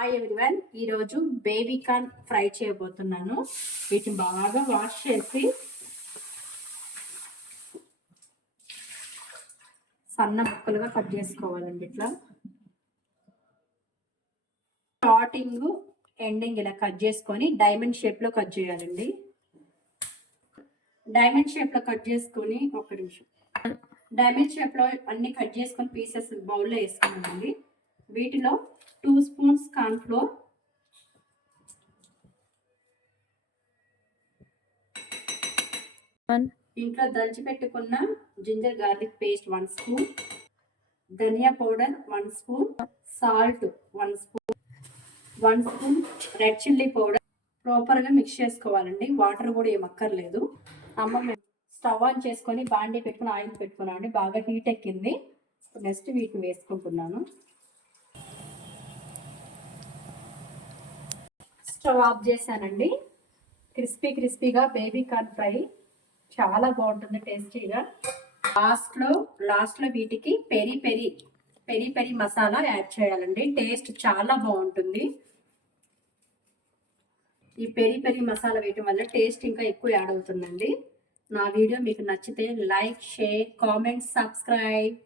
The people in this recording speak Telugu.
హాయ్ ఎవ్రీవన్, ఈరోజు బేబీ కార్న్ ఫ్రై చేయబోతున్నాను. వీటిని బాగా వాష్ చేసి సన్న ముక్కలుగా కట్ చేసుకోవాలండి. ఇట్లా స్టార్టింగ్ ఎండింగ్ ఇలా కట్ చేసుకొని డైమండ్ షేప్లో కట్ చేయాలండి. డైమండ్ షేప్లో కట్ చేసుకొని డైమండ్ షేప్లో అన్ని కట్ చేసుకొని పీసెస్ బౌల్లో వేసుకున్నామండి. వీటిలో 2 స్పూన్స్ కార్న్ఫ్లోర్, ఇంట్లో దంచి పెట్టుకున్న జింజర్ గార్లిక్ పేస్ట్ 1 స్పూన్, ధనియా powder 1 spoon, salt 1 spoon, 1 spoon red chilli powder ప్రాపర్గా మిక్స్ చేసుకోవాలండి. వాటర్ కూడా ఏమక్కర్లేదు. అమ్మ స్టవ్ ఆన్ చేసుకొని బాండీ పెట్టుకుని ఆయిల్ పెట్టుకున్నామండి. బాగా హీట్ ఎక్కింది. నెక్స్ట్ వీటిని వేసుకుంటున్నాను. స్టవ్ ఆఫ్ చేశానండి. క్రిస్పీగా బేబీ కార్న్ ఫ్రై చాలా బాగుంటుంది, టేస్టీగా. లాస్ట్లో వీటికి పెరి పెరి మసాలా యాడ్ చేయాలండి. టేస్ట్ చాలా బాగుంటుంది. ఈ పెరి మసాలా వేయటం వల్ల టేస్ట్ ఇంకా ఎక్కువ యాడ్ అవుతుందండి. నా వీడియో మీకు నచ్చితే లైక్, షేర్, కామెంట్, సబ్స్క్రైబ్.